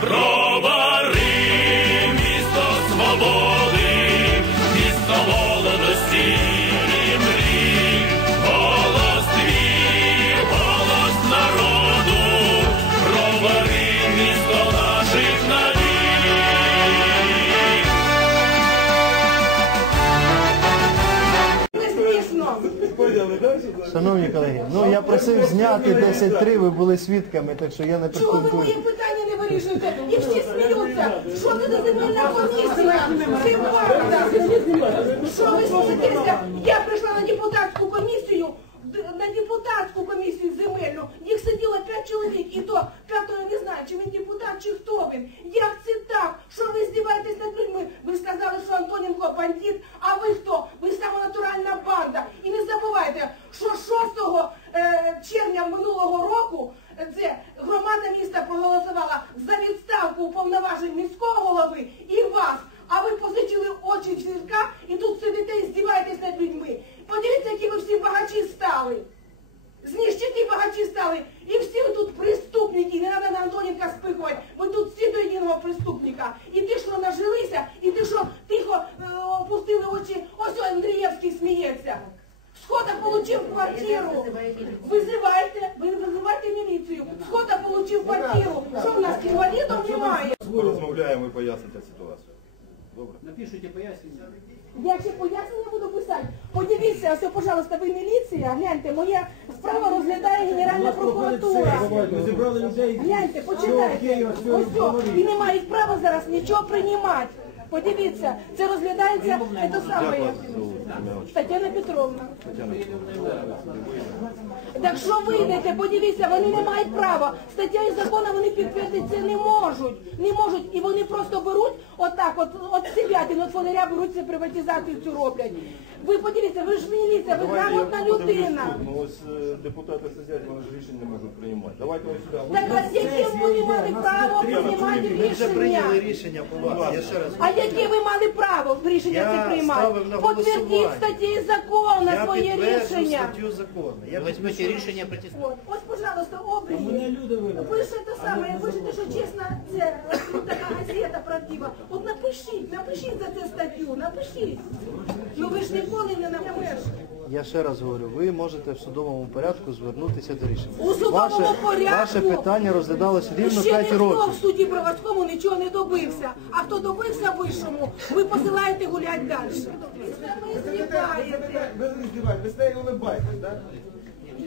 Бровари, місто свободи, місто молодості і мрій, голос твій, голос народу, бровари, місто наших навік. Шановні колеги, ну я просив зняти 10.3, ви були свідками, так що я не Чого І всі сміються. Що це за земельна комісія? Всім правда. Що ви смієтеся? Я прийшла на депутатську комісію, на депутатську комісію земельну. Їх сиділо п'ять чоловік, і то п'ятого не знаю, чи він депутат, чи хто він. Як це так? Що ви здіваєтесь над людьми? Ви сказали, що Антоненко бандит, а ви хто? Ви сама натуральна банда. І не забувайте, що 6 е, червня минулого року е, це громада міста проголосувала за відставку уповноважень міського голови і вас. А ви позичили очі в зірка і тут сидите і здіваєтесь над людьми. Подивіться, які ви всі багачі стали. Знищені стали. І всі ви тут преступники. Не треба на Антоненка спихувати. Ви тут всі до єдиного преступника. І ті, що нажилися, і ті, що тихо е, опустили очі. Ось Андрієвський сміється. Схода получив квартиру. Визивайте, ви визивайте міліцію. Схода получив квартиру. Що в нас інвалідів немає? Ми розмовляємо і поясните ситуацію. Добре. Напишите пояснення. Я ще пояснення буду писати. Подивіться, ось, пожалуйста, ви міліція, гляньте, моя справа розглядає Генеральна прокуратура. Ми зібрали людей. Гляньте, почитайте. Ось все. І не мають права зараз нічого приймати. Подивіться, це розглядається це саме. Тетяна Петровна. Так що вийдете, подивіться, вони не мають права. Стаття і закону вони підтвердити це не можуть. Не можуть. І вони просто беруть отак, от, от себятин, от фонаря беруть це приватизацію цю роблять. Ви поділіться, ви ж міліція, ви грамотна людина. Ось е, депутати сидять, вони ж рішень не можуть приймати. Давайте ось сюди. Так а яким вони мали право приймати Ми вже прийняли рішення? рішення по вас. Я ще раз А яке ви мали право рішення Я це приймати? ставив на Подтвердіть голосування. статті закону я своє підтверджу рішення. статтю закону. Я Возьмете рішення проти От, ось, пожалуйста, обрії. Пишете саме, пишете, що чесно, це ну, така газета правдива. От напишіть, напишіть за це статтю, напишіть. Ну ви ж ніколи не напишете. Я ще раз говорю, ви можете в судовому порядку звернутися до рішення. У судовому ваше, порядку. ваше питання розглядалось рівно Ще ніхто в суді Броварському нічого не добився. А хто добився вищому, ви посилаєте гуляти далі. Ви зліпаєте. Ви не здіваєте, ви з нею улибаєтесь, так?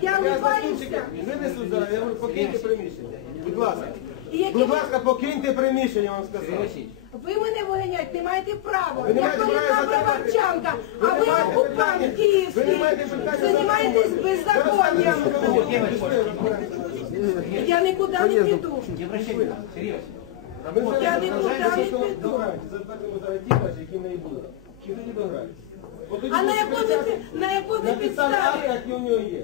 Я Я вибаюся. заступник, винесу зараз, я говорю, покиньте приміщення. Будь ласка. І які Будь ласка, покиньте приміщення, я вам сказав. Ви мене виганяти не маєте права. Ви не Я маєте права задавати. броварчанка, Ви а не ви маєте окупант питання. Ви київський. не маєте питання Займаєтесь задавати. беззаконням. Я нікуди не піду. Не обращайтесь. Я нікуди не піду. які. А на якому на якому На підставі підставі? які у нього є.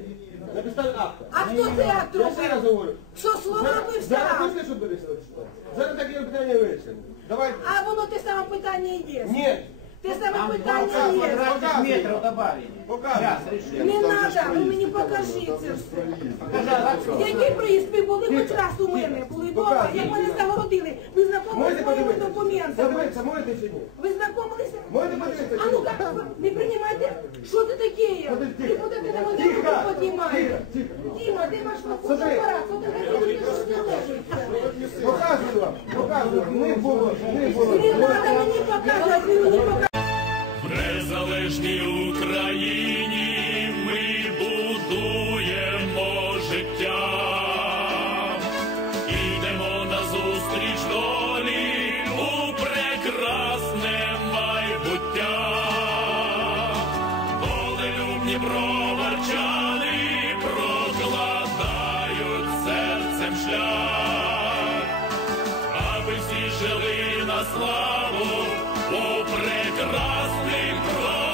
На підставі акта. А хто цей акт Я ще раз робив? говорю. Що слово Зараз- робився? Зараз хочете, щоб вирішили ситуацію? Зараз таке питання вирішено. Давайте. А воно те саме питання і є. Ні. Те саме Нам питання 20 є. квадратных метров добавили. Показуй. Сейчас решим. Не треба, ви мені покажіть це все. Який приїзд? Ви були хоч раз у мене, були вдома, як мене загородили. Ви знайомилися Можете з моїми подивитися? документами. Подивитися можете чи ні? Ви знайомилися? Можете подивитися? А ну как вы не принимаете? Что ты такие? Подожди. Депутаты на меня Тихо, руку поднимают. тихо, Дима, ты ваш Смотри. фотоаппарат, фотографируй, что ты ложишься. Показую вам, показую. Не було, не було. Не надо мне показывать, вы мне показываете. В на славу у прекрасним кроком.